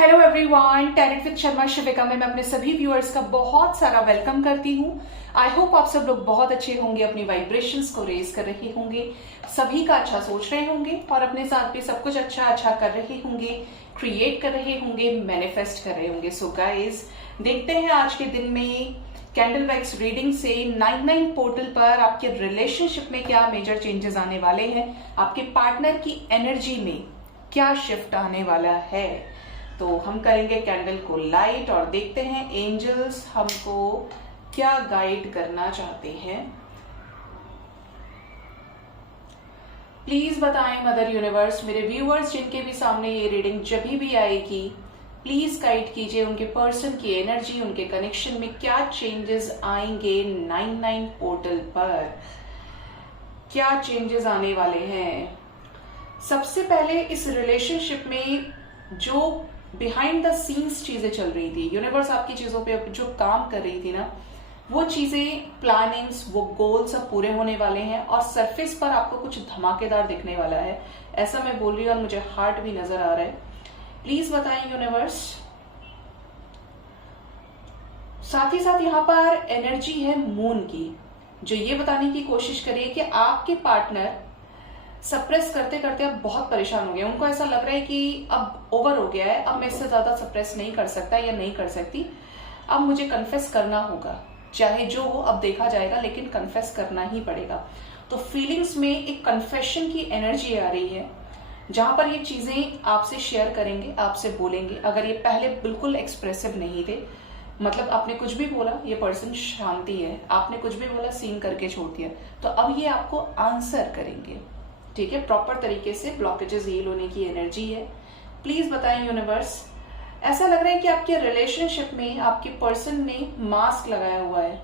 Hello everyone, talent with Sharma Shivika में मैं अपने सभी व्यूअर्स का बहुत सारा वेलकम करती हूँ। आई होप आप सब लोग बहुत अच्छे होंगे, अपनी वाइब्रेशंस को रेज कर रहे होंगे, सभी का अच्छा सोच रहे होंगे और अपने साथ भी सब कुछ अच्छा कर रहे होंगे, क्रिएट कर रहे होंगे, मैनिफेस्ट कर रहे होंगे। सो गाइज, देखते हैं आज के दिन में कैंडल वैक्स रीडिंग से 99 पोर्टल पर आपके रिलेशनशिप में क्या मेजर चेंजेस आने वाले हैं, आपके पार्टनर की एनर्जी में क्या शिफ्ट आने वाला है। तो हम करेंगे कैंडल को लाइट और देखते हैं एंजल्स हमको क्या गाइड करना चाहते हैं। प्लीज बताएं मदर यूनिवर्स, मेरे व्यूअर्स जिनके भी सामने ये रीडिंग जब भी आएगी, प्लीज गाइड कीजिए उनके पर्सन की एनर्जी, उनके कनेक्शन में क्या चेंजेस आएंगे। 99 पोर्टल पर क्या चेंजेस आने वाले हैं। सबसे पहले इस रिलेशनशिप में जो बिहाइंड द सीन्स चीजें चल रही थी, यूनिवर्स आपकी चीजों पे जो काम कर रही थी ना, वो चीजें, प्लानिंग्स, वो गोल्स अब पूरे होने वाले हैं और सरफेस पर आपको कुछ धमाकेदार दिखने वाला है, ऐसा मैं बोल रही हूँ और मुझे हार्ट भी नजर आ रहा है। प्लीज बताएं यूनिवर्स। साथ ही साथ यहाँ पर एनर्जी है मून की, जो ये बताने की कोशिश करिए कि आपके पार्टनर सप्रेस करते करते अब बहुत परेशान हो गए। उनको ऐसा लग रहा है कि अब ओवर हो गया है, अब मैं इससे ज्यादा सप्रेस नहीं कर सकता या नहीं कर सकती, अब मुझे कन्फेस करना होगा, चाहे जो हो अब देखा जाएगा, लेकिन कन्फेस करना ही पड़ेगा। तो फीलिंग्स में एक कन्फेशन की एनर्जी आ रही है, जहां पर ये चीजें आपसे शेयर करेंगे, आपसे बोलेंगे। अगर ये पहले बिल्कुल एक्सप्रेसिव नहीं थे, मतलब आपने कुछ भी बोला ये पर्सन शांति है, आपने कुछ भी बोला सीन करके छोड़ दिया, तो अब ये आपको आंसर करेंगे, ठीक है, प्रॉपर तरीके से। ब्लॉकेजेस हील होने की एनर्जी है। प्लीज बताएं यूनिवर्स। ऐसा लग रहा है कि आपके रिलेशनशिप में आपके पर्सन ने मास्क लगाया हुआ है,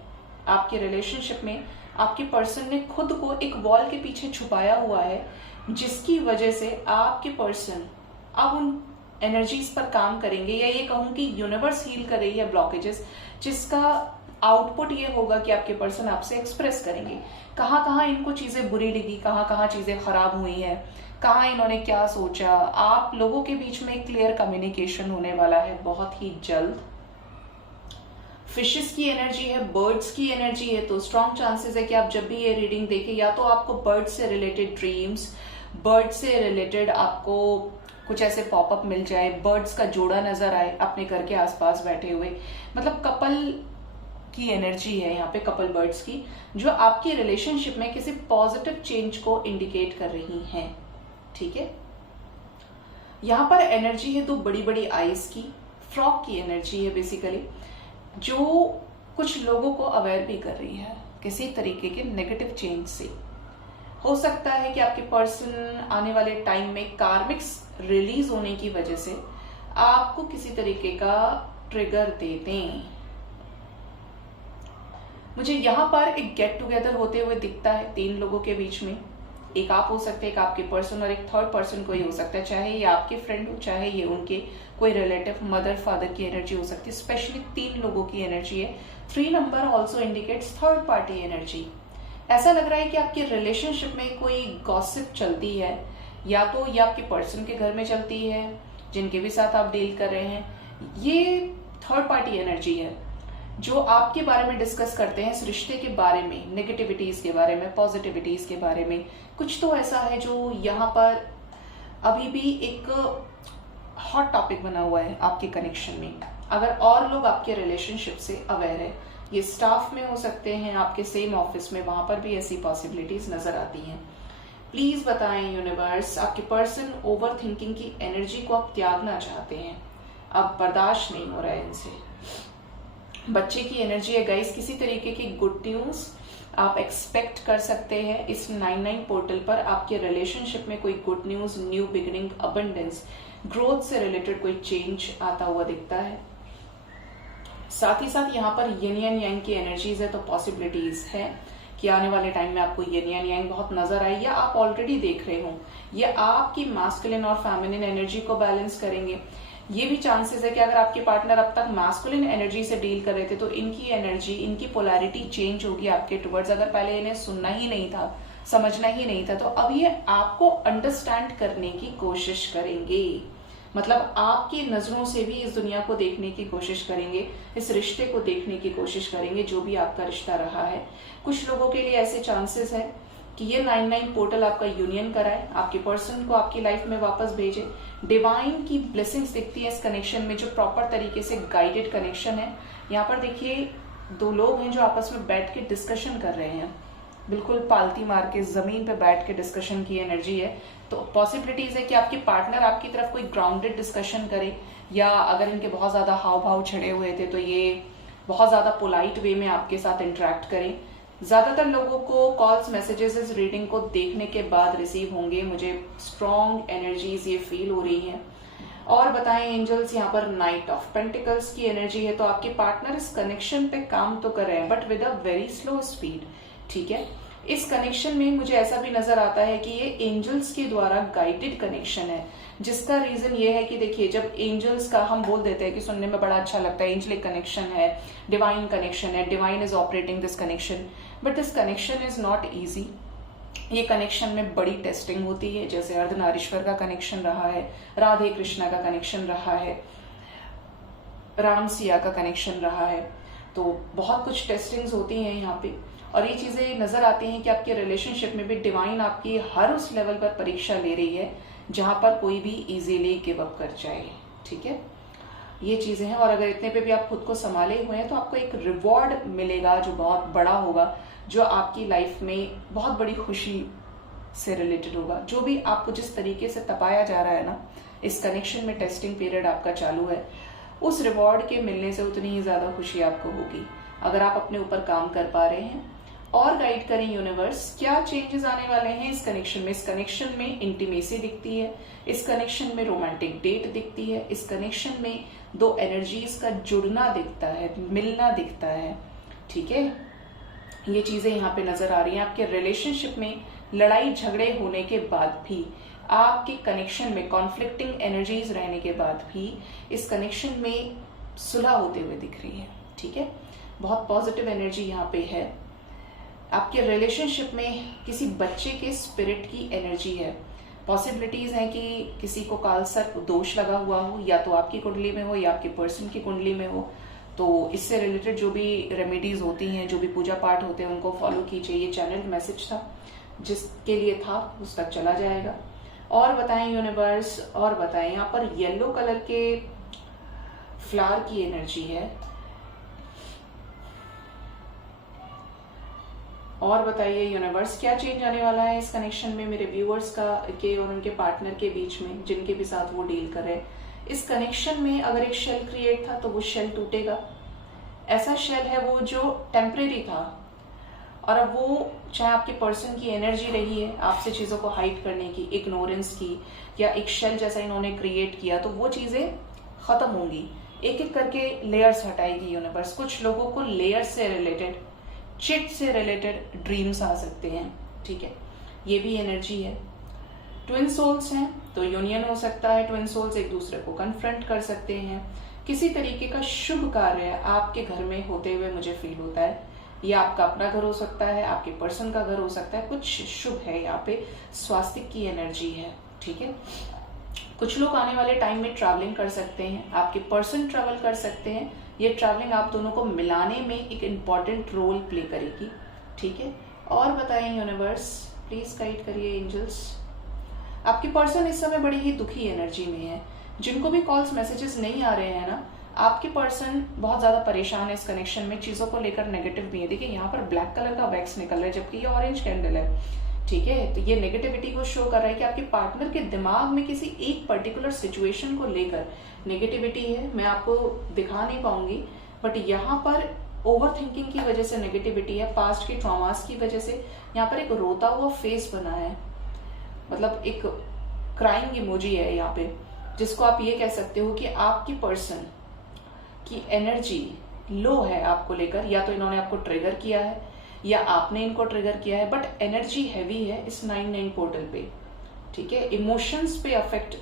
आपके रिलेशनशिप में आपके पर्सन ने खुद को एक वॉल के पीछे छुपाया हुआ है, जिसकी वजह से आपके पर्सन अब उन एनर्जीज पर काम करेंगे, या ये कहूं कि यूनिवर्स हील कर रही है ब्लॉकेजेस, जिसका आउटपुट ये होगा कि आपके पर्सन आपसे एक्सप्रेस करेंगे कहाँ कहाँ इनको चीजें बुरी लगी, कहाँ कहाँ चीजें खराब हुई हैं, कहाँ इन्होंने क्या सोचा। आप लोगों के बीच में क्लियर कम्युनिकेशन होने वाला है बहुत ही जल्द। फिशेस की एनर्जी है, बर्ड्स की एनर्जी है, तो स्ट्रॉन्ग चांसेस है कि आप जब भी ये रीडिंग देखें, या तो आपको बर्ड से रिलेटेड ड्रीम्स, बर्ड से रिलेटेड आपको कुछ ऐसे पॉपअप मिल जाए, बर्ड्स का जोड़ा नजर आए अपने घर के आसपास बैठे हुए, मतलब कपल की एनर्जी है यहाँ पे, कपल बर्ड्स की, जो आपकी रिलेशनशिप में किसी पॉजिटिव चेंज को इंडिकेट कर रही हैं, ठीक है। यहाँ पर एनर्जी है दो बड़ी बड़ी आईज की, फ्रॉक की एनर्जी है बेसिकली, जो कुछ लोगों को अवेयर भी कर रही है किसी तरीके के नेगेटिव चेंज से। हो सकता है कि आपके पर्सन आने वाले टाइम में कार्मिक्स रिलीज होने की वजह से आपको किसी तरीके का ट्रिगर दे दें। मुझे यहाँ पर एक गेट टुगेदर होते हुए दिखता है 3 लोगों के बीच में, एक आप हो सकते हैं, एक आपके पर्सन और एक थर्ड पर्सन कोई हो सकता है, चाहे ये आपके फ्रेंड हो, चाहे ये उनके कोई रिलेटिव, मदर फादर की एनर्जी हो सकती है। स्पेशली 3 लोगों की एनर्जी है। 3 number also indicates third party energy. ऐसा लग रहा है कि आपके रिलेशनशिप में कोई गॉसिप चलती है, या तो ये आपके पर्सन के घर में चलती है जिनके भी साथ आप डील कर रहे हैं, ये थर्ड पार्टी एनर्जी है जो आपके बारे में डिस्कस करते हैं, इस रिश्ते के बारे में, नेगेटिविटीज के बारे में, पॉजिटिविटीज के बारे में। कुछ तो ऐसा है जो यहाँ पर अभी भी एक हॉट टॉपिक बना हुआ है आपके कनेक्शन में। अगर और लोग आपके रिलेशनशिप से अवेयर है, ये स्टाफ में हो सकते हैं, आपके सेम ऑफिस में, वहां पर भी ऐसी पॉसिबिलिटीज नजर आती हैं। प्लीज बताएं यूनिवर्स, आपके पर्सन ओवर थिंकिंग की एनर्जी को आप त्यागना चाहते हैं, अब बर्दाश्त नहीं हो रहा है इनसे। बच्चे की एनर्जी है गाइस, किसी तरीके की गुड न्यूज आप एक्सपेक्ट कर सकते हैं इस 99 पोर्टल पर। आपके रिलेशनशिप में कोई good news, new beginning, abundance, growth से रिलेटेड कोई चेंज आता हुआ दिखता है। साथ ही साथ यहाँ पर यिन एंड यांग की एनर्जीज है, तो पॉसिबिलिटीज है कि आने वाले टाइम में आपको यिन एंड यांग बहुत नजर आए, या आप ऑलरेडी देख रहे हो। ये आपकी मास्कुलिन और फेमिनिन एनर्जी को बैलेंस करेंगे। ये भी चांसेस है कि अगर आपके पार्टनर अब तक मास्कुलिन एनर्जी से डील कर रहे थे, तो इनकी एनर्जी, इनकी पोलैरिटी चेंज होगी आपके टुवर्ड्स। अगर पहले इन्हें सुनना ही नहीं था, समझना ही नहीं था, तो अब ये आपको अंडरस्टैंड करने की कोशिश करेंगे। मतलब आपकी नजरों से भी इस दुनिया को देखने की कोशिश करेंगे, इस रिश्ते को देखने की कोशिश करेंगे, जो भी आपका रिश्ता रहा है। कुछ लोगों के लिए ऐसे चांसेस है कि ये 99 पोर्टल आपका यूनियन कराए, आपके पर्सन को आपकी लाइफ में वापस भेजे। डिवाइन की ब्लेसिंग्स दिखती है इस कनेक्शन में, जो प्रॉपर तरीके से गाइडेड कनेक्शन है। यहाँ पर देखिए 2 लोग हैं जो आपस में बैठ के डिस्कशन कर रहे हैं, बिल्कुल पालती मार के जमीन पे बैठ के डिस्कशन की एनर्जी है। तो पॉसिबिलिटीज है कि आपके पार्टनर आपकी तरफ कोई ग्राउंडेड डिस्कशन करे, या अगर इनके बहुत ज्यादा हाव भाव छिड़े हुए थे तो ये बहुत ज्यादा पोलाइट वे में आपके साथ इंटरेक्ट करें। ज्यादातर लोगों को कॉल्स मैसेजेस इस रीडिंग को देखने के बाद रिसीव होंगे, मुझे स्ट्रॉन्ग एनर्जीज ये फील हो रही हैं। और बताएं एंजल्स, यहाँ पर नाइट ऑफ पेंटिकल्स की एनर्जी है, तो आपके पार्टनर इस कनेक्शन पे काम तो कर रहे हैं but with a very slow speed. ठीक है, इस कनेक्शन में मुझे ऐसा भी नजर आता है कि ये एंजल्स के द्वारा गाइडेड कनेक्शन है, जिसका रीजन ये है कि देखिए जब एंजल्स का हम बोल देते हैं कि सुनने में बड़ा अच्छा लगता है, एंजलिक कनेक्शन है, डिवाइन कनेक्शन है, divine is operating this connection, but this connection is not easy. ये कनेक्शन में बड़ी टेस्टिंग होती है, जैसे अर्धनारीश्वर का कनेक्शन रहा है, राधे कृष्णा का कनेक्शन रहा है, राम सिया का कनेक्शन रहा है, तो बहुत कुछ टेस्टिंग्स होती हैं यहाँ पे। और ये चीजें नजर आती हैं कि आपके रिलेशनशिप में भी डिवाइन आपकी हर उस लेवल पर परीक्षा ले रही है जहां पर कोई भी इजीली गिव अप कर जाए। ठीक है, ये चीजें हैं। और अगर इतने पे भी आप खुद को संभाले हुए हैं तो आपको एक रिवॉर्ड मिलेगा जो बहुत बड़ा होगा, जो आपकी लाइफ में बहुत बड़ी खुशी से रिलेटेड होगा। जो भी आपको जिस तरीके से तपाया जा रहा है ना, इस कनेक्शन में टेस्टिंग पीरियड आपका चालू है, उस रिवॉर्ड के मिलने से उतनी ही ज्यादा खुशी आपको होगी अगर आप अपने ऊपर काम कर पा रहे हैं। और गाइड करें यूनिवर्स, क्या चेंजेस आने वाले हैं इस कनेक्शन में। इस कनेक्शन में इंटीमेसी दिखती है, इस कनेक्शन में रोमांटिक डेट दिखती है, इस कनेक्शन में 2 एनर्जीज का जुड़ना दिखता है, मिलना दिखता है। ठीक है, ये चीजें यहाँ पे नजर आ रही हैं। आपके रिलेशनशिप में लड़ाई झगड़े होने के बाद भी, आपके कनेक्शन में कॉन्फ्लिक्टिंग एनर्जीज रहने के बाद भी इस कनेक्शन में सुलह होते हुए दिख रही है। ठीक है, बहुत पॉजिटिव एनर्जी यहाँ पे है। आपके रिलेशनशिप में किसी बच्चे के स्पिरिट की एनर्जी है। पॉसिबिलिटीज हैं कि किसी को काल सर्प दोष लगा हुआ हो, या तो आपकी कुंडली में हो या आपके पर्सन की कुंडली में हो। तो इससे रिलेटेड जो भी रेमेडीज होती हैं, जो भी पूजा पाठ होते हैं, उनको फॉलो कीजिए। ये चैनल मैसेज था, जिसके लिए था उस तक चला जाएगा। और बताएं यूनिवर्स, और बताएं। यहाँ पर येलो कलर के फ्लावर की एनर्जी है। और बताइए यूनिवर्स, क्या चेंज आने वाला है इस कनेक्शन में मेरे व्यूअर्स का के और उनके पार्टनर के बीच में, जिनके भी साथ वो डील कर रहे हैं। इस कनेक्शन में अगर एक शेल क्रिएट था तो वो शेल टूटेगा। ऐसा शेल है वो जो टेम्परेरी था, और अब वो चाहे आपके पर्सन की एनर्जी रही है आपसे चीजों को हाइड करने की, इग्नोरेंस की, या एक शेल जैसा इन्होंने क्रिएट किया, तो वो चीजें खत्म होंगी। एक एक करके लेयर्स हटाएगी यूनिवर्स। कुछ लोगों को लेयर्स से रिलेटेड, चिट से रिलेटेड ड्रीम्स आ सकते हैं। ठीक है, ये भी एनर्जी है। ट्विन सोल्स हैं तो यूनियन हो सकता है, ट्विन सोल्स एक दूसरे को कन्फ्रंट कर सकते हैं। किसी तरीके का शुभ कार्य आपके घर में होते हुए मुझे फील होता है। ये आपका अपना घर हो सकता है, आपके पर्सन का घर हो सकता है, कुछ शुभ है। यहाँ पे स्वास्थ्य की एनर्जी है। ठीक है, कुछ लोग आने वाले टाइम में ट्रैवलिंग कर सकते हैं, आपके पर्सन ट्रैवल कर सकते हैं। ये ट्रैवलिंग आप दोनों को मिलाने में एक इम्पॉर्टेंट रोल प्ले करेगी। ठीक है, और बताएं यूनिवर्स, प्लीज गाइड करिए एंजल्स। आपके पर्सन इस समय बड़ी ही दुखी एनर्जी में है। जिनको भी कॉल्स मैसेजेस नहीं आ रहे हैं ना, आपके पर्सन बहुत ज्यादा परेशान है इस कनेक्शन में, चीजों को लेकर नेगेटिव भी है। देखिए यहाँ पर ब्लैक कलर का वैक्स निकल रहा है, जबकि ये ऑरेंज कैंडल है। ठीक है, तो ये नेगेटिविटी को शो कर रहा है कि आपके पार्टनर के दिमाग में किसी एक पर्टिकुलर सिचुएशन को लेकर नेगेटिविटी है। मैं आपको दिखा नहीं पाऊंगी, बट यहाँ पर ओवर थिंकिंग की वजह से नेगेटिविटी है, पास्ट के ट्रॉमास की वजह से। यहाँ पर एक रोता हुआ फेस बना है, मतलब एक क्राइंग इमोजी है यहाँ पे, जिसको आप ये कह सकते हो कि आपकी पर्सन की एनर्जी लो है आपको लेकर। या तो इन्होंने आपको ट्रिगर किया है या आपने इनको ट्रिगर किया है, बट एनर्जी हैवी है इस 99 पोर्टल पे। ठीक है, इमोशंस पे अफेक्ट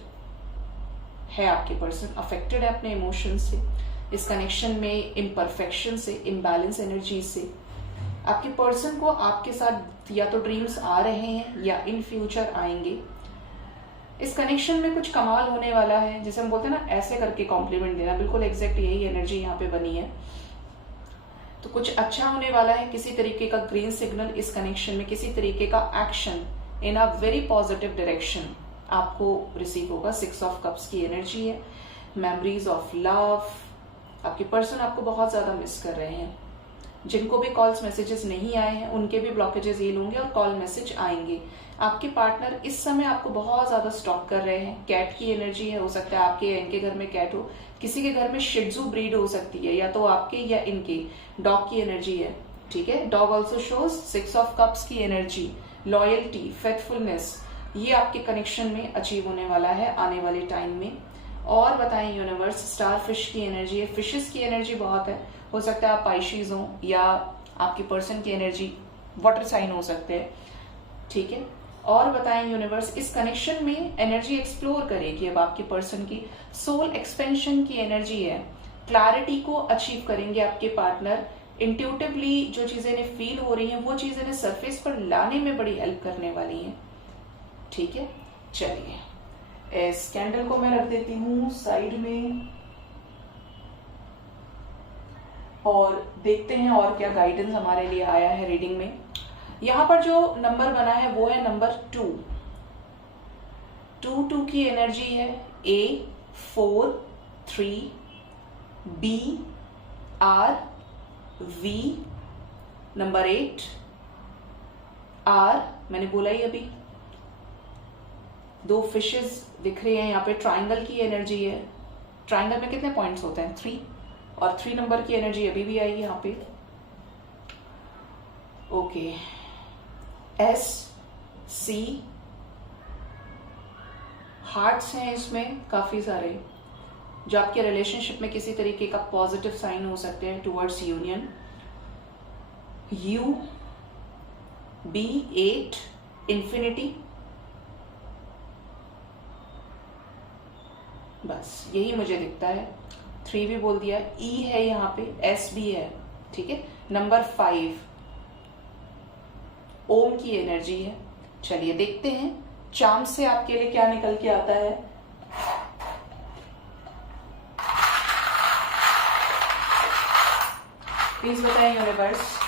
है, आपके पर्सन अफेक्टेड है अपने इमोशंस से, इस कनेक्शन में इम्परफेक्शन से, इम्बैलेंस एनर्जी से। आपके पर्सन को आपके साथ या तो ड्रीम्स आ रहे हैं या इन फ्यूचर आएंगे। इस कनेक्शन में कुछ कमाल होने वाला है, जैसे हम बोलते हैं ना ऐसे करके कॉम्प्लीमेंट देना, बिल्कुल एग्जैक्ट यही एनर्जी यहाँ पे बनी है। तो कुछ अच्छा होने वाला है, किसी तरीके का ग्रीन सिग्नल इस कनेक्शन में, किसी तरीके का action in a very positive direction आपको रिसीव होगा। 6 ऑफ कप्स की एनर्जी है, मेमोरीज ऑफ लव, आपके पर्सन आपको बहुत ज्यादा मिस कर रहे हैं। जिनको भी कॉल्स मैसेजेस नहीं आए हैं उनके भी ब्लॉकेजेस हील होंगे और कॉल मैसेज आएंगे। आपके पार्टनर इस समय आपको बहुत ज्यादा स्टॉक कर रहे हैं। कैट की एनर्जी है, हो सकता है आपके या इनके घर में कैट हो, किसी के घर में शिट्जू ब्रीड हो सकती है, या तो आपके या इनके। डॉग की एनर्जी है, ठीक है। Dog also shows 6 of cups की एनर्जी, लॉयल्टी, फेथफुलनेस, ये आपके कनेक्शन में अचीव होने वाला है आने वाले टाइम में। और बताएं यूनिवर्स, स्टार फिश की एनर्जी है, फिशेस की एनर्जी बहुत है, हो सकता है आप पाइशीज हो या आपके पर्सन की एनर्जी वाटर साइन हो सकते हैं, ठीक है। और बताएं यूनिवर्स, इस कनेक्शन में एनर्जी एक्सप्लोर करेगी अब आपके पर्सन की, सोल एक्सपेंशन की एनर्जी है, क्लैरिटी को अचीव करेंगे आपके पार्टनर। इंट्यूटिवली जो चीजें इन्हें फील हो रही हैं वो चीजें इन्हें सरफेस पर लाने में बड़ी हेल्प करने वाली हैं, ठीक है। चलिए इस कैंडल को मैं रख देती हूँ साइड में और देखते हैं और क्या गाइडेंस हमारे लिए आया है रीडिंग में। यहां पर जो नंबर बना है वो है नंबर 2। 2 की एनर्जी है, A4 3 B R V, number 8 R, मैंने बोला ही अभी। 2 फिशेस दिख रहे हैं यहाँ पे, ट्राइंगल की एनर्जी है। ट्राइंगल में कितने पॉइंट्स होते हैं? 3, और 3 नंबर की एनर्जी अभी भी आई यहाँ पे। ओके, S C, हार्ट्स हैं इसमें काफी सारे, जो आपके रिलेशनशिप में किसी तरीके का पॉजिटिव साइन हो सकते हैं towards union. U B 8, infinity, बस यही मुझे दिखता है। 3 भी बोल दिया, E है यहाँ पे, S भी है, ठीक है। नंबर 5 ओम की एनर्जी है। चलिए देखते हैं चार्म से आपके लिए क्या निकल के आता है। प्लीज बताएं यूनिवर्स।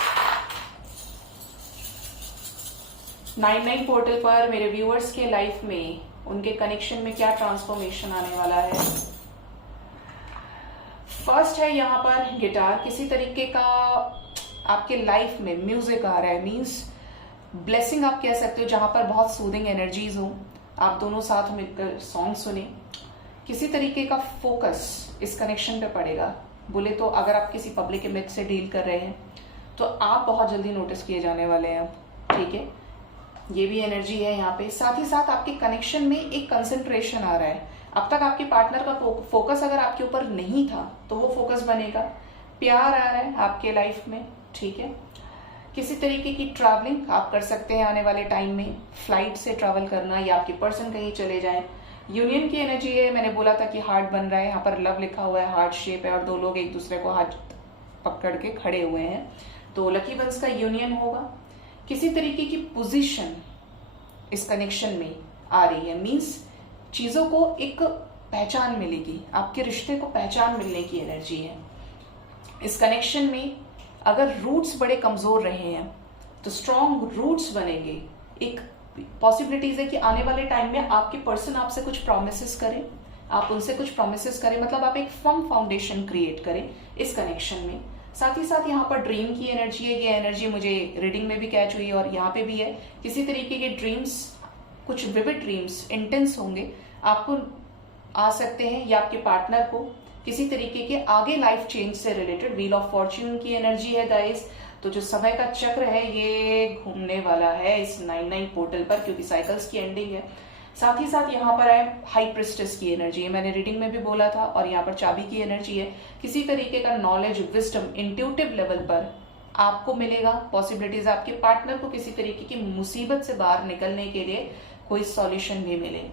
99 पोर्टल पर मेरे व्यूअर्स के लाइफ में, उनके कनेक्शन में क्या ट्रांसफॉर्मेशन आने वाला है। फर्स्ट है यहाँ पर गिटार, किसी तरीके का आपके लाइफ में म्यूजिक आ रहा है, मींस ब्लेसिंग आप कह सकते हो, जहां पर बहुत सूदिंग एनर्जीज हो, आप दोनों साथ मिलकर सॉन्ग सुने। किसी तरीके का फोकस इस कनेक्शन पे पड़ेगा। बोले तो अगर आप किसी पब्लिक इमेज से डील कर रहे हैं तो आप बहुत जल्दी नोटिस किए जाने वाले हैं, ठीक है। ये भी एनर्जी है यहाँ पे। साथ ही साथ आपके कनेक्शन में एक कंसंट्रेशन आ रहा है। अब तक आपके पार्टनर का फोकस अगर आपके ऊपर नहीं था तो वो फोकस बनेगा। प्यार आ रहा है आपके लाइफ में, ठीक है। किसी तरीके की ट्रैवलिंग आप कर सकते हैं आने वाले टाइम में, फ्लाइट से ट्रैवल करना या आपके पर्सन कहीं चले जाएं। यूनियन की एनर्जी है, मैंने बोला था कि हार्ट बन रहा है, यहाँ पर लव लिखा हुआ है, हार्ट शेप है और 2 लोग एक दूसरे को हाथ पकड़ के खड़े हुए हैं, तो लकी वंस का यूनियन होगा। किसी तरीके की पोजीशन इस कनेक्शन में आ रही है, मींस चीजों को एक पहचान मिलेगी, आपके रिश्ते को पहचान मिलने की एनर्जी है इस कनेक्शन में। अगर रूट्स बड़े कमजोर रहे हैं तो स्ट्रॉन्ग रूट्स बनेंगे। एक पॉसिबिलिटीज है कि आने वाले टाइम में आपके पर्सन आपसे कुछ प्रोमिसेस करें, आप उनसे कुछ प्रोमिसेस करें, मतलब आप एक फर्म फाउंडेशन क्रिएट करें इस कनेक्शन में। साथ ही साथ यहाँ पर ड्रीम की एनर्जी है। ये एनर्जी मुझे रीडिंग में भी कैच हुई और यहाँ पे भी है। किसी तरीके के ड्रीम्स, कुछ विविड ड्रीम्स, इंटेंस होंगे, आपको आ सकते हैं या आपके पार्टनर को किसी तरीके के आगे लाइफ चेंज से रिलेटेड। व्हील ऑफ फॉर्च्यून की एनर्जी है गाइस, तो जो समय का चक्र है ये घूमने वाला है इस 99 पोर्टल पर, क्योंकि साइकिल्स की एंडिंग है। साथ ही साथ यहाँ पर है हाई प्रिस्टेस की एनर्जी है, मैंने रीडिंग में भी बोला था, और यहाँ पर चाबी की एनर्जी है। किसी तरीके का नॉलेज, विजडम, इंट्यूटिव लेवल पर आपको मिलेगा। पॉसिबिलिटीज आपके पार्टनर को किसी तरीके की मुसीबत से बाहर निकलने के लिए कोई सॉल्यूशन भी मिले।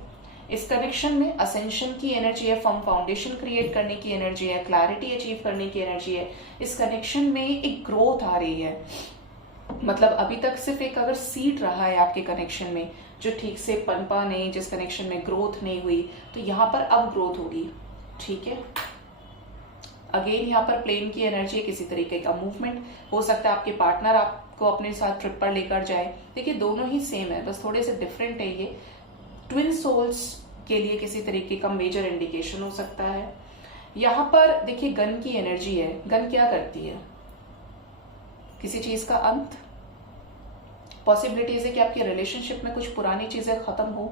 इस कनेक्शन में असेंशन की एनर्जी है, फर्म फाउंडेशन क्रिएट करने की एनर्जी है, क्लैरिटी अचीव करने की एनर्जी है। इस कनेक्शन में एक ग्रोथ आ रही है। मतलब अभी तक सिर्फ एक अगर सीड रहा है आपके कनेक्शन में जो ठीक से पनपा नहीं, जिस कनेक्शन में ग्रोथ नहीं हुई, तो यहाँ पर अब ग्रोथ होगी। ठीक है, अगेन यहाँ पर प्लेन की एनर्जी है, किसी तरीके का मूवमेंट हो सकता है, आपके पार्टनर आपको अपने साथ ट्रिप पर लेकर जाए। देखिए दोनों ही सेम है, बस थोड़े से डिफरेंट है। ये ट्विन सोल्स के लिए किसी तरीके का मेजर इंडिकेशन हो सकता है। यहाँ पर देखिए गन की एनर्जी है। गन क्या करती है? किसी चीज का अंत। पॉसिबिलिटीज है कि आपके रिलेशनशिप में कुछ पुरानी चीजें खत्म हो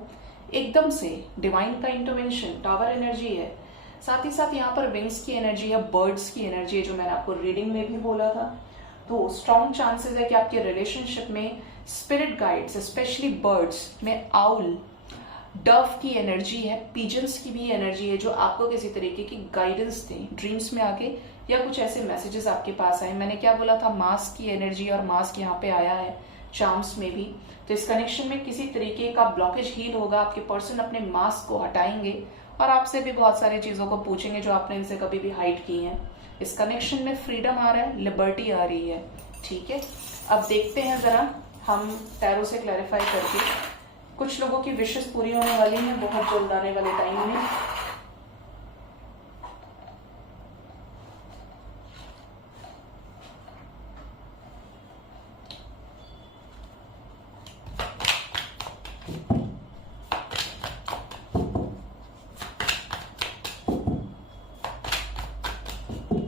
एकदम से। डिवाइन का इंटरवेंशन, टावर एनर्जी है। साथ ही साथ यहाँ पर विंग्स की एनर्जी है, बर्ड्स की एनर्जी है, जो मैंने आपको रीडिंग में भी बोला था। तो स्ट्रॉन्ग चांसेस है कि आपके रिलेशनशिप में स्पिरिट गाइड्स, स्पेशली बर्ड्स में आउल, डव की एनर्जी है, पिजन्स की भी एनर्जी है, जो आपको किसी तरीके की गाइडेंस दें ड्रीम्स में आके, या कुछ ऐसे मैसेजेस आपके पास आए। मैंने क्या बोला था? मास्क की एनर्जी, और मास्क यहाँ पे आया है चार्म्स में भी। तो इस कनेक्शन में किसी तरीके का ब्लॉकेज हील होगा। आपके पर्सन अपने मास्क को हटाएंगे और आपसे भी बहुत सारी चीजों को पूछेंगे जो आपने इनसे कभी भी हाइड की हैं। इस कनेक्शन में फ्रीडम आ रहा है, लिबर्टी आ रही है। ठीक है, अब देखते हैं जरा हम टैरो से क्लैरिफाई करके। कुछ लोगों की विशेष पूरी होने वाली हैं बहुत जल्द आने वाले टाइम में।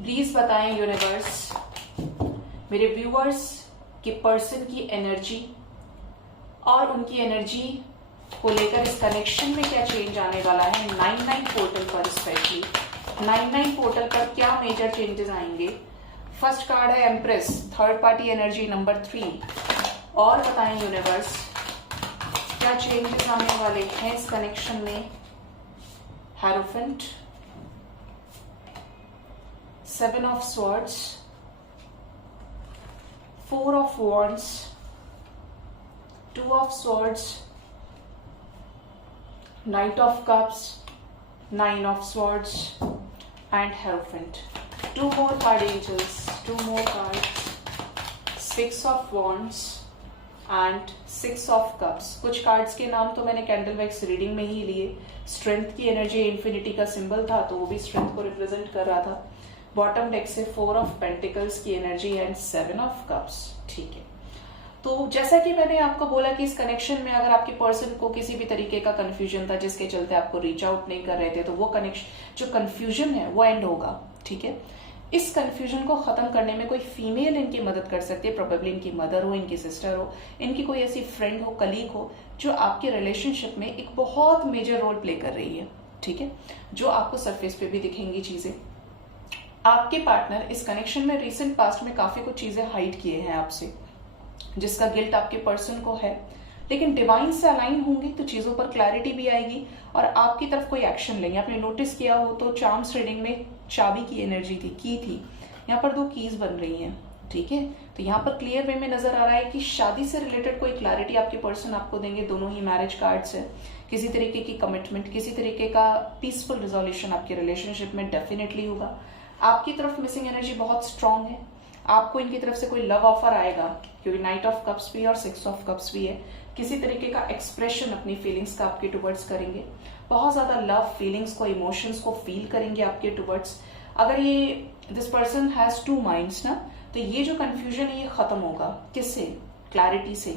प्लीज बताएं यूनिवर्स, मेरे व्यूअर्स के पर्सन की एनर्जी और उनकी एनर्जी को लेकर इस कनेक्शन में क्या चेंज आने वाला है। 99 पोर्टल पर, स्पेशली 99 पोर्टल पर क्या मेजर चेंजेस आएंगे। फर्स्ट कार्ड है empress, third party energy number 3। और बताएं यूनिवर्स क्या चेंजेस आने वाले हैं इस कनेक्शन में। Hierophant, 7 of swords, 4 of wands, 2 of swords, Knight of Cups, 9 of Swords, and Hierophant. 2 more card angels, 2 more cards, 6 of Wands and 6 of Cups. कुछ cards के नाम तो मैंने कैंडल वैक्स रीडिंग में ही लिए। स्ट्रेंथ की एनर्जी, इन्फिनिटी का symbol था तो वो भी स्ट्रेंथ को रिप्रेजेंट कर रहा था। बॉटम डेक से 4 ऑफ पेंटिकल्स की एनर्जी एंड 7 ऑफ कप्स। ठीक है, तो जैसा कि मैंने आपको बोला कि इस कनेक्शन में अगर आपके पर्सन को किसी भी तरीके का कंफ्यूजन था जिसके चलते आपको रीच आउट नहीं कर रहे थे, तो वो कनेक्शन जो कंफ्यूजन है वो एंड होगा। ठीक है, इस कंफ्यूजन को खत्म करने में कोई फीमेल इनकी मदद कर सकती है। प्रोबेबली इनकी मदर हो, इनकी सिस्टर हो, इनकी कोई ऐसी फ्रेंड हो, कलीग हो, जो आपके रिलेशनशिप में एक बहुत मेजर रोल प्ले कर रही है। ठीक है, जो आपको सरफेस पे भी दिखेंगी चीजें। आपके पार्टनर इस कनेक्शन में रिसेंट पास्ट में काफी कुछ चीजें हाइड किए हैं आपसे, जिसका गिल्ट आपके पर्सन को है, लेकिन डिवाइन से अलाइन होंगे तो चीजों पर क्लैरिटी भी आएगी और आपकी तरफ कोई एक्शन लेंगे। आपने नोटिस किया हो तो चार्म्स रीडिंग में चाबी की एनर्जी थी, की थी, यहाँ पर 2 कीज बन रही हैं। ठीक है, तो यहाँ पर क्लियर वे में नजर आ रहा है कि शादी से रिलेटेड कोई क्लैरिटी आपके पर्सन आपको देंगे। दोनों ही मैरिज कार्ड्स है। किसी तरीके की कमिटमेंट, किसी तरीके का पीसफुल रिजोल्यूशन आपके रिलेशनशिप में डेफिनेटली होगा। आपकी तरफ मिसिंग एनर्जी बहुत स्ट्रांग है। आपको इनकी तरफ से कोई लव ऑफर आएगा, क्योंकि 9 ऑफ कप्स भी और 6 ऑफ कप्स भी है। किसी तरीके का एक्सप्रेशन अपनी फीलिंग्स का आपके टुवर्ड्स करेंगे। बहुत ज्यादा लव फीलिंग्स को, इमोशंस को फील करेंगे आपके टुवर्ड्स। अगर ये दिस पर्सन हैज 2 माइंड्स ना, तो ये जो कंफ्यूजन है ये खत्म होगा। किससे? क्लैरिटी से।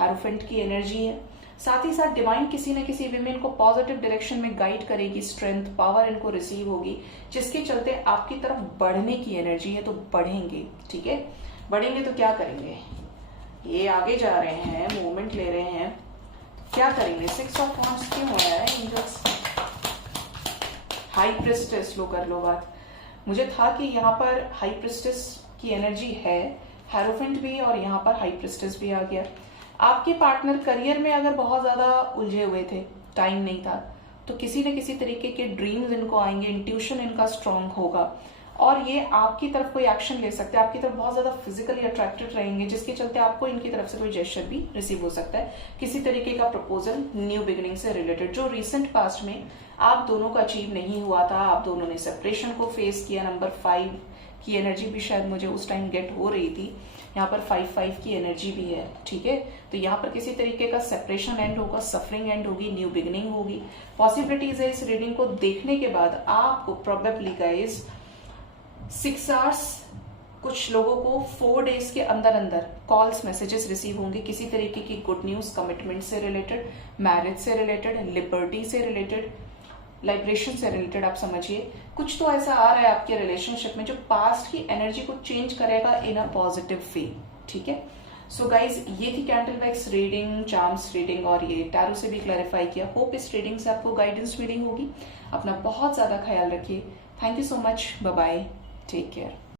हेरोफेंट की एनर्जी है। साथ ही साथ डिवाइन किसी न किसी वे में इनको पॉजिटिव डायरेक्शन में गाइड करेगी। स्ट्रेंथ, पावर इनको रिसीव होगी, जिसके चलते आपकी तरफ बढ़ने की एनर्जी है, तो बढ़ेंगे। ठीक है, बढ़ेंगे तो क्या करेंगे? ये आगे जा रहे हैं, मूवमेंट ले रहे हैं, क्या करेंगे? 6 ऑफ वॉन्ड्स क्यों आया है एंजल्स? हाई प्रिस्टेस, लो कर लो बात। मुझे था कि यहाँ पर हाई प्रिस्टेस की एनर्जी है, हेरोफेंट भी, और यहाँ पर हाई प्रिस्टेस भी आ गया। आपके पार्टनर करियर में अगर बहुत ज्यादा उलझे हुए थे, टाइम नहीं था, तो किसी न किसी तरीके के ड्रीम्स इनको आएंगे। इंट्यूशन इनका स्ट्रांग होगा। और ये आपकी तरफ कोई एक्शन ले सकते हैं, आपकी तरफ बहुत ज्यादा फिजिकली अट्रैक्टेड रहेंगे, जिसके चलते आपको इनकी तरफ से कोई जेस्चर भी रिसीव हो सकता है, किसी तरीके का प्रपोजल न्यू बिगिनिंग से रिलेटेड, जो रिसेंट पास्ट में आप दोनों का अचीव नहीं हुआ था, आप दोनों ने सेपरेशन को फेस किया। नंबर 5 की एनर्जी भी शायद मुझे उस टाइम गेट हो रही थी, यहाँ पर 5-5 की एनर्जी भी है, ठीक है। तो यहाँ पर किसी तरीके का सेपरेशन एंड होगा, सफरिंग एंड होगी, न्यू बिगिनिंग होगी। पॉसिबिलिटीज है इस रीडिंग को देखने के बाद आपको प्रोबेबली गाइस 6 आवर्स, कुछ लोगों को 4 डेज के अंदर अंदर कॉल्स मैसेजेस रिसीव होंगे, किसी तरीके की गुड न्यूज, कमिटमेंट से रिलेटेड, मैरिज से रिलेटेड, लिबर्टी से रिलेटेड, लाइब्रेशन से रिलेटेड, आप समझिए कुछ तो ऐसा आ रहा है आपके रिलेशनशिप में जो पास्ट की एनर्जी को चेंज करेगा इन अ पॉजिटिव वे, ठीक है। सो गाइज, ये थी candle wax reading, charms reading, और ये टैरो से भी क्लैरिफाई किया। होप इस रीडिंग से आपको गाइडेंस मिली होगी। अपना बहुत ज्यादा ख्याल रखिए। Thank you so much, bye bye, take care.